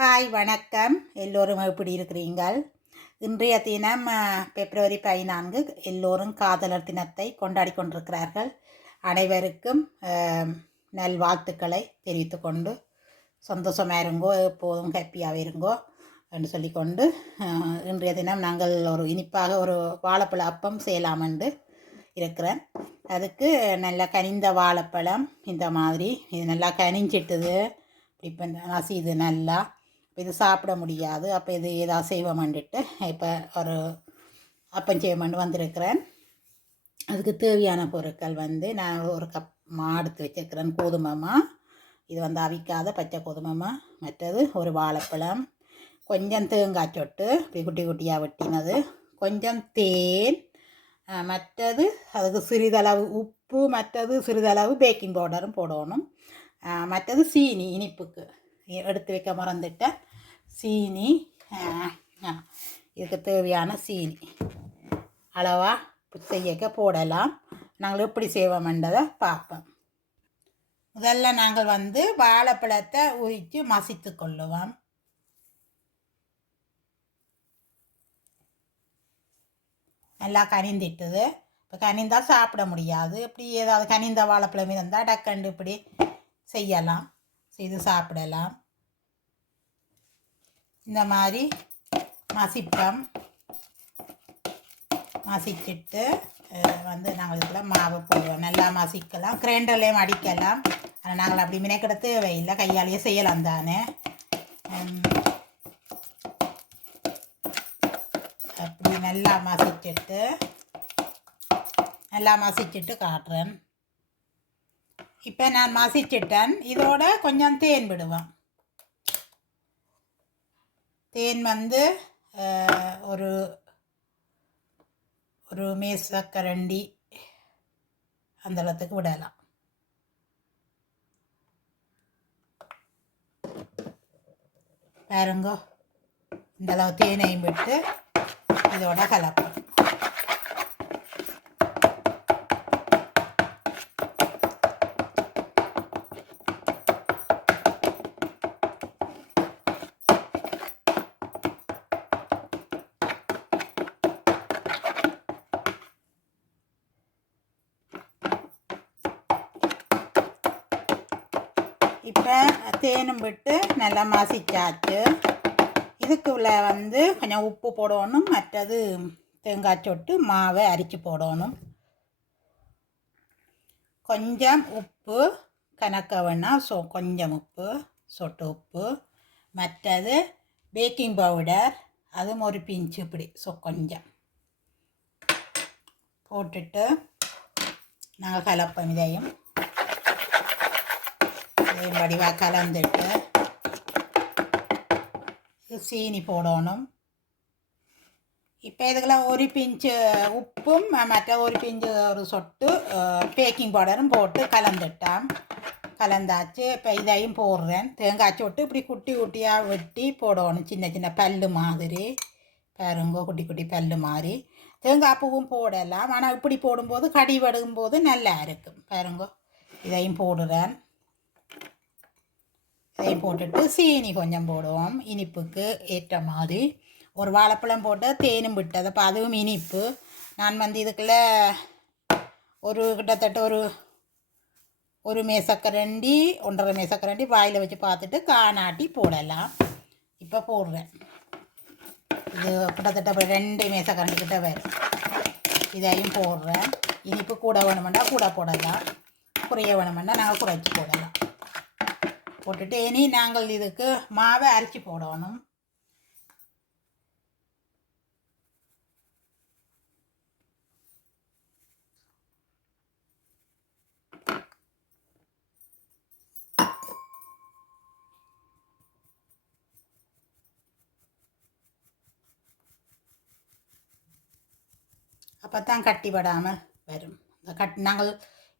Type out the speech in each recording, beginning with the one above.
Hi வணக்கம். எல்லோரும் எப்படி இருக்கிறீங்கள் இன்றைய தினம் பிப்ரவரி பதினான்கு எல்லோரும் காதலர் தினத்தை கொண்டாடி கொண்டிருக்கிறார்கள். அனைவருக்கும் நல்வாழ்த்துக்களை தெரிவித்துக்கொண்டு சந்தோஷமாக இருங்கோ எப்போதும் ஹாப்பியாக இருங்கோ என்று சொல்லிக்கொண்டு இன்றைய தினம் நாங்கள் ஒரு இனிப்பாக ஒரு வாழைப்பழ அப்பம் செய்யலாம் என்று இருக்கிறேன். அதுக்கு நல்லா கனிந்த வாழைப்பழம் இந்த மாதிரி. இது நல்லா கனிஞ்சிட்டுது. இப்போ நசிது நல்லா இது சாப்பிட முடியாது. அப்போ இது ஏதாவது செய்வோமான்ட்டு இப்போ ஒரு அப்பம் செய்வோம்னு வந்திருக்கிறேன். அதுக்கு தேவையான பொருட்கள் வந்து நான் ஒரு கப் மாடுத்து எடுத்து வச்சிருக்கிறேன். கோதுமைமா இது வந்து அவிக்காத பச்சை கோதுமைமா மற்றது ஒரு வாழைப்பழம் கொஞ்சம் தேங்காய் சொட்டு இப்படி குட்டி குட்டியாக வெட்டினது கொஞ்சம் தேன் மற்றது அதுக்கு சிறிதளவு உப்பு மற்றது சிறிதளவு பேக்கிங் பவுடரும் போடணும். மற்றது சீனி இனிப்புக்கு. எடுத்து வைக்க மறந்துட்டேன். சீனி. இதுக்கு தேவையான சீனி. அளவாக செய்யக்க போடலாம். நாங்கள் எப்படி செய்வோம்ன்றதை பார்ப்போம். முதல்ல நாங்கள் வந்து வாழைப்பழத்தை உரித்து மசித்து கொள்ளுவோம். நல்லா கனிந்திட்டுது. இப்போ கனிந்தால் சாப்பிட முடியாது. இப்படி ஏதாவது கனிந்த வாழைப்பழம் இருந்தால் டக்கண்டு இப்படி செய்யலாம். செய்து சாப்பிடலாம். இந்த மாதிரி மசிப்பம் மசிச்சுட்டு வந்து நாங்கள் இதில் மாவு போடுவோம். நல்லா மசிக்கலாம். கிரைண்டர்லேயும் அடிக்கலாம். ஆனால் நாங்கள் அப்படி மினக்கிட தேவையில்லை கையாலேயே செய்யலாம் தானே. அப்படி நல்லா மசிச்சுட்டு நல்லா மசிச்சுட்டு காட்டுறேன். இப்போ நான் மசிச்சிட்டேன். இதோட கொஞ்சம் தேன் விடுவேன் தேன் வந்து ஒரு ஒரு மேசக்கரண்டி அந்த அளவுக்கு விடலாம். பாருங்கோ இந்த அளவு தேனையும் விட்டு இதோட கலப்போம். இப்போ தேனும் விட்டு நல்லா மசிச்சாச்சு. இதுக்குள்ள வந்து கொஞ்சம் உப்பு போடணும். மற்றது தேங்காய் சொட்டு மாவை அரிச்சு போடணும். கொஞ்சம் உப்பு கணக்க வேணால் சொ கொஞ்சம் உப்பு சொட்டு உப்பு. மற்றது பேக்கிங் பவுடர் அதுவும் ஒரு பிஞ்சு இப்படி ஸோ கொஞ்சம். போட்டுட்டு நாங்கள் கலப்போம் இதையும். இதையும் வடிவாக கலந்துட்டு சீனி போடணும். இப்போ இதுக்கெல்லாம் ஒரு பிஞ்சு உப்பும் மற்ற ஒரு பிஞ்சு ஒரு சொட்டு பேக்கிங் பவுடரும் போட்டு கலந்துட்டான். கலந்தாச்சு இப்போ இதையும் போடுறேன். தேங்காய் சொட்டு இப்படி குட்டி குட்டியாக வெட்டி போடணும். சின்ன சின்ன பல்லு மாதிரி. பாருங்க குட்டி குட்டி பல்லு மாதிரி. தேங்காய் பூவும் போடலாம். ஆனால் இப்படி போடும்போது கடி வடும்போது நல்லா இருக்கும். பாருங்க இதையும் போடுறேன். இதையும் போட்டுட்டு சீனி கொஞ்சம் போடுவோம். இனிப்புக்கு ஏற்ற மாதிரி. ஒரு வாழைப்பழம் போட்டு தேனும் விட்டது. அப்போ அதுவும் இனிப்பு. நான் வந்து இதுக்குள்ளே ஒரு கிட்டத்தட்ட ஒரு ஒரு மேசக்கரண்டி ஒன்றரை மேசக்கரண்டி வாயில் வச்சு பார்த்துட்டு காணாட்டி போடலாம். இப்போ போடுறேன். இது கிட்டத்தட்ட ரெண்டு மேசக்கரண்டி கிட்ட வரும். இதையும் போடுறேன். இனிப்பு கூட வேணுமெண்டா கூட போடலாம். குறைய வேணுமெண்டா நாங்கள் குறைச்சி போடலாம். போட்டுட்டு இனி நாங்கள் இதுக்கு மாவை அரைச்சி போடணும். அப்போ தான் கட்டிப்படாமல் வரும். இந்த கட் நாங்கள்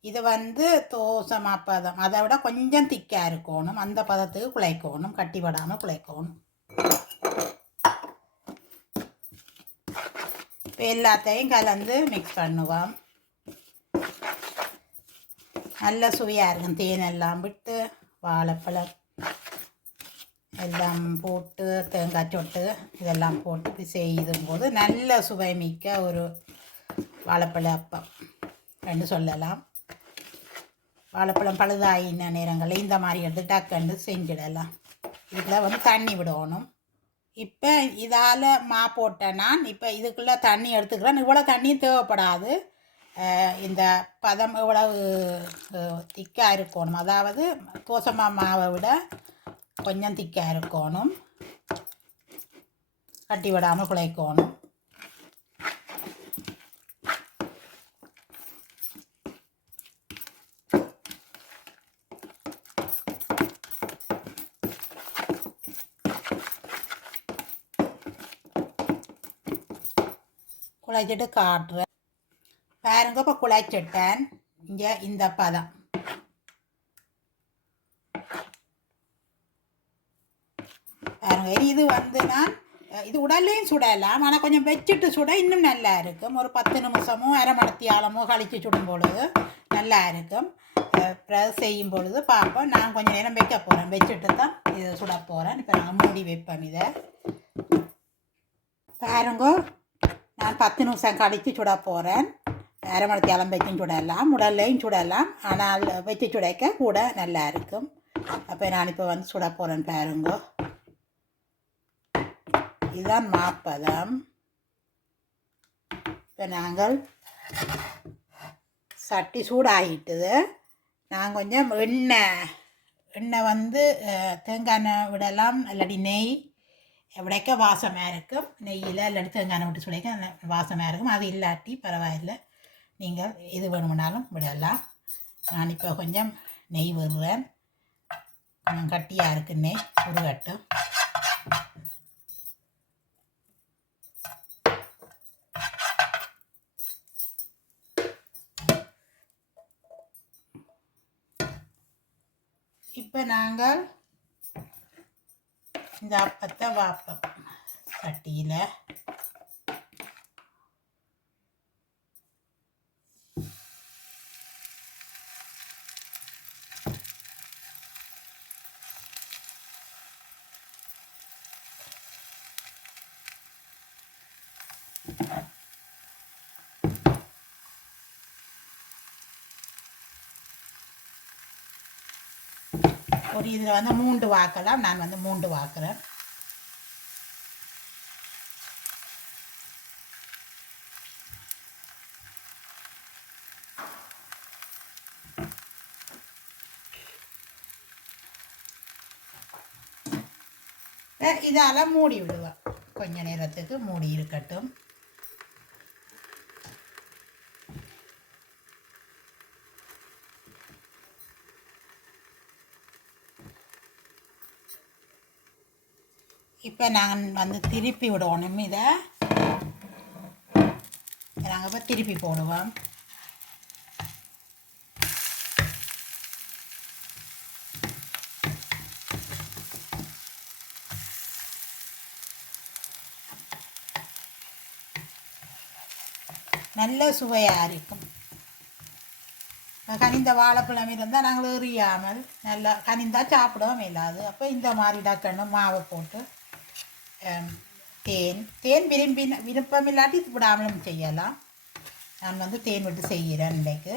இது வந்து தோசை பதம் அதை விட கொஞ்சம் திக்காக இருக்கணும். அந்த பதத்துக்கு குழைக்கணும். கட்டிப்படாமல் குழைக்கணும். இப்போ எல்லாத்தையும் கலந்து மிக்ஸ் பண்ணுவோம். நல்ல சுவையாக இருக்கும். தேன் எல்லாம் விட்டு வாழைப்பழம் எல்லாம் போட்டு தேங்காய் சொட்டு இதெல்லாம் போட்டு செய்யும் போது நல்ல சுவை மிக்க ஒரு வாழைப்பழ அப்பம். ரெண்டு சொல்லலாம். வாழைப்பழம் பழுதாயின நேரங்களில் இந்த மாதிரி எடுத்து டக்குன்னு செஞ்சிடலாம். இதில் வந்து தண்ணி விடணும். இப்போ இதால் மா போட்டேன் நான் இப்போ இதுக்குள்ளே தண்ணி எடுத்துக்கிறேன். இவ்வளோ தண்ணியும் தேவைப்படாது. இந்த பதம் இவ்வளவு திக்காக இருக்கணும். அதாவது தோசமா மாவை விட கொஞ்சம் திக்காக இருக்கணும். கட்டி விடாமல் குழைக்கணும். குழைச்சிட்டு காட்டுறேன். பாருங்க இப்போ குழைச்சிட்டேன் இங்கே இந்த பதம். பாருங்க இது வந்து நான் இது உடல்லையும் சுடலாம் ஆனால் கொஞ்சம் வச்சுட்டு சுட இன்னும் நல்லா இருக்கும். ஒரு பத்து நிமிஷமோ அரை மணத்தி ஆழமோ கழித்து சுடும் பொழுது நல்லா இருக்கும். செய்யும் பொழுது பார்ப்போம் நான் கொஞ்சம் நேரம் வைக்க போகிறேன் வச்சுட்டு தான் இதை சுட போகிறேன் இப்போ நான் மூடி வைப்பேன் இதை. பாருங்க நான் பத்து நிமிஷம் கழித்து சுட போகிறேன் அரை மணி இளம் வச்சும் சுடலாம். உடல்லையும் சுடலாம். ஆனால் வச்சு சுடைக்க கூட நல்லா இருக்கும். அப்போ நான் இப்போ வந்து சுட போகிறேன் பாருங்கோ. இதுதான் மாப்பதம் இப்போ நாங்கள் சட்டி சூடாகிட்டுது நான் கொஞ்சம் எண்ணெய் எண்ணெய் வந்து தேங்காய் எண்ணெய் விடலாம். இல்லாட்டி நெய். விடைக்க வாசமாக இருக்கும் நெய்யில் இல்லாட்டி தேங்காய் விட்டு சுடைக்க வாசமாக இருக்கும் அது இல்லாட்டி பரவாயில்லை நீங்கள் எது வேணுமுன்னாலும் விடலாம் நான் இப்போ கொஞ்சம் நெய் விடுறேன் கட்டியாக இருக்கு நெய் உருகட்டும் இப்போ நாங்கள் இந்த அப்பத்தை வாப்போம் சட்டியில் ஒரு இதில் வந்து மூண்டு வாக்கலாம் நான் வந்து மூண்டு வாக்குறேன். இதால் மூடி விடுவேன். கொஞ்ச நேரத்துக்கு மூடி இருக்கட்டும். இப்போ நாங்கள் வந்து திருப்பி விடணும் இதை நாங்கள் இப்போ திருப்பி போடுவோம். நல்ல சுவையாக இருக்கும். கனிந்த வாழைப்பழம் இருந்தால் நாங்கள் எறியாமல் நல்லா கனிந்தா சாப்பிடவும் இல்லாது அப்போ இந்த மாதிரி டக்குன்னு மாவை போட்டு தேன் தேன் விரும்பி விருப்பம் இல்லாட்டி விடாமலும் செய்யலாம் நான் வந்து தேன் விட்டு செய்கிறேன் இன்றைக்கு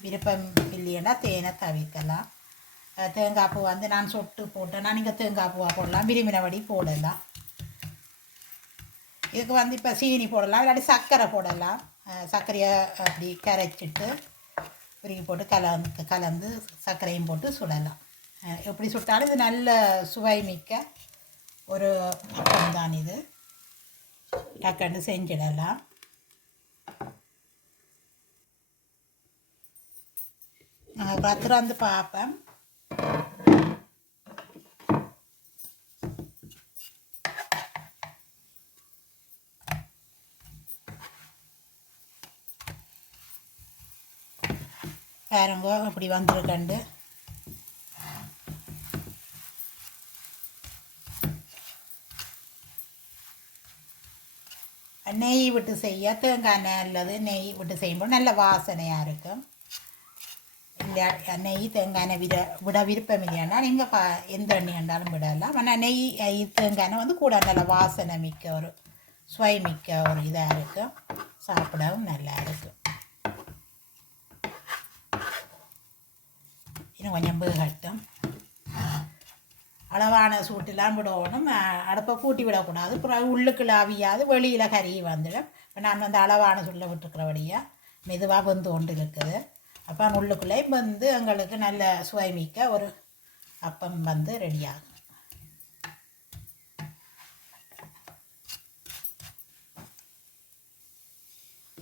விருப்பம் இல்லைன்னா தேனை தவிர்க்கலாம் தேங்காய் பூ வந்து நான் சொட்டு போட்டேன் நான் இங்கே தேங்காய் பூவாக போடலாம் விரும்பினபடி போடலாம் இதுக்கு வந்து இப்போ சீனி போடலாம் இல்லாட்டி சர்க்கரை போடலாம் சர்க்கரையை அப்படி கரைச்சிட்டு உருகி போட்டு கலந்து கலந்து சர்க்கரையும் போட்டு சுடலாம் எப்படி சுட்டாலும் இது நல்ல சுவை மிக்க ஒரு அப்பம் தான் இது. டக்குன்னு செஞ்சிடலாம். நான் திறந்து பார்ப்பேன் பாருங்க இப்படி வந்திருக்கண்டு. நெய் விட்டு செய்ய தேங்காய் எண்ணெய் அல்லது நெய் விட்டு செய்யும்போது நல்ல வாசனையாக இருக்கும் இல்லை நெய் தேங்காய் எண்ணெய் விட விட விருப்பம் இல்லையானா நீங்கள் பா எந்த எண்ணெய் இருந்தாலும் விடலாம் ஆனால் நெய் தேங்காய் எண்ணெய் வந்து கூட நல்ல வாசனை மிக்க ஒரு சுவை மிக்க ஒரு இதாக இருக்கும் சாப்பிடவும் நல்லா இருக்கும் இன்னும் கொஞ்சம் வேகட்டும் அளவான சூட்டெல்லாம் விடணும். அடுப்பை கூட்டி விடக்கூடாது. அப்புறம் உள்ளுக்குள்ள அவியாது வெளியில் கறி வந்துடும். இப்போ நான் வந்து அளவான சூட்டில் விட்டுருக்கிறபடியாக மெதுவாக வெந்து கொண்டு இருக்குது அப்போ உள்ளுக்குள்ளே வந்து எங்களுக்கு நல்ல சுவை மிக்க ஒரு அப்பம் வந்து ரெடியாகும்.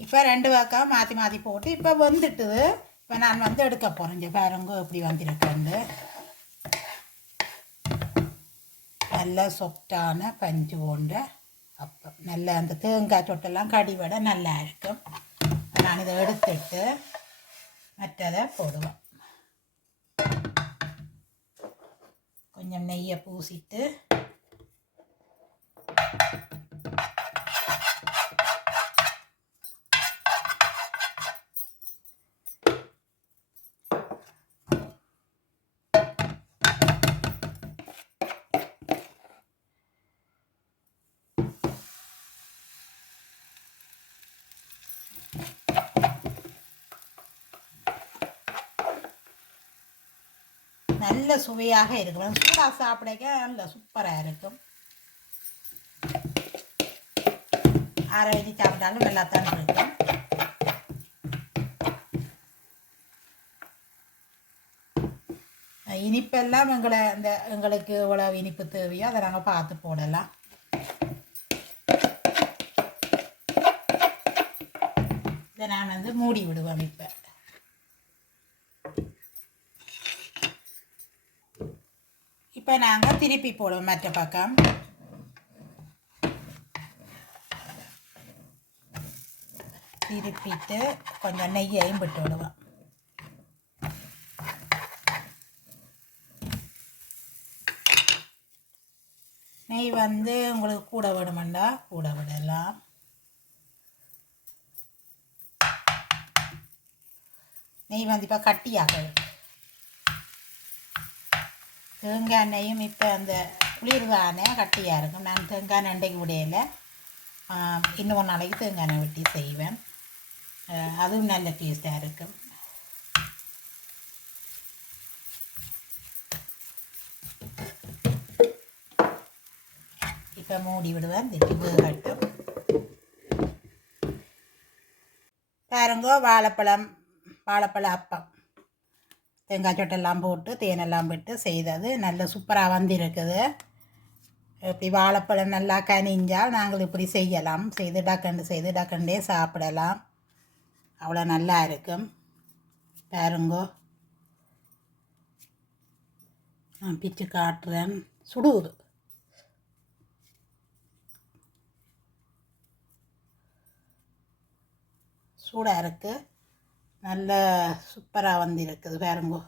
இப்போ ரெண்டு பக்கம் மாற்றி மாற்றி போட்டு இப்போ வந்துட்டுது. இப்போ நான் வந்து எடுக்க போகிறேன் இங்கே பாருங்க இப்படி வந்திருக்கேன் நல்ல சொப்டான பஞ்சு போன்ற அப்பம். நல்ல அந்த தேங்காய் சொட்டெல்லாம் கடிவடை நல்லா இருக்கும். நான் இதை எடுத்துட்டு மற்றதை போடுவேன். கொஞ்சம் நெய்யை பூசிட்டு நல்ல சுவையாக இருக்கும் சூடாக சாப்பிடக்க நல்ல சூப்பராக இருக்கும். ஆற வச்சு சாப்பிட்டாலும் நல்லா தான் இருக்கும். இனிப்பெல்லாம் எங்களை இந்த எங்களுக்கு எவ்வளவு இனிப்பு தேவையோ அதை நாங்கள் பார்த்து போடலாம். இதை நான் வந்து மூடி விடுவேன் இப்போ. இப்போ நாங்கள் திருப்பி போடுவோம் மற்ற பக்கம். திருப்பிட்டு கொஞ்சம் நெய்யையும் விட்டு விடுவோம். நெய் வந்து உங்களுக்கு கூட விடுமெண்டா கூட விடலாம். நெய் வந்து இப்போ கட்டியாக தேங்காய் எண்ணெயும் இப்போ அந்த குளிர்தானே கட்டியாக இருக்கும். நான் தேங்காய் எண்ணெய் அண்டைக்கு விடையில இன்னும் ஒரு நாளைக்கு தேங்காய் எண்ணெய் வெட்டி செய்வேன். அதுவும் நல்ல டேஸ்ட்டாக இருக்கும். இப்போ மூடி விடுவேன். திருப்பி கட்டும் பாருங்க வாழைப்பழம் வாழைப்பழ அப்பம். தேங்காய் சொட்டெல்லாம் போட்டு தேனெல்லாம் விட்டு செய்தது நல்ல சூப்பராக வந்திருக்குது. இப்படி வாழைப்பழம் நல்லா கனிஞ்சால் நாங்கள் இப்படி செய்யலாம். செய்து டக்கண்டு செய்து டக்கண்டே சாப்பிடலாம். அவ்வளோ நல்லா இருக்கும். பாருங்கோ. நான் பிச்சு காட்டுறேன். சுடுது. சூடாக இருக்குது நல்ல சூப்பராக வந்திருக்குது பாருங்கோ.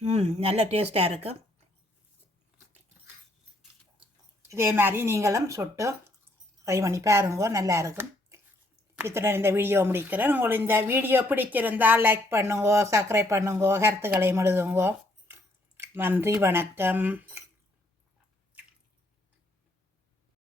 ம் நல்ல டேஸ்ட்டாக இருக்குது இதே மாதிரி நீங்களும் சுட்டு ட்ரை பண்ணி பாருங்க நல்லா இருக்கும். இத்துடன் இந்த வீடியோ முடிக்கிறேன். உங்களுக்கு இந்த வீடியோ பிடிச்சிருந்தால் லைக் பண்ணுங்கோ சப்ஸ்கிரைப் பண்ணுங்க கருத்துக்களை எழுதுங்கோ. நன்றி வணக்கம்.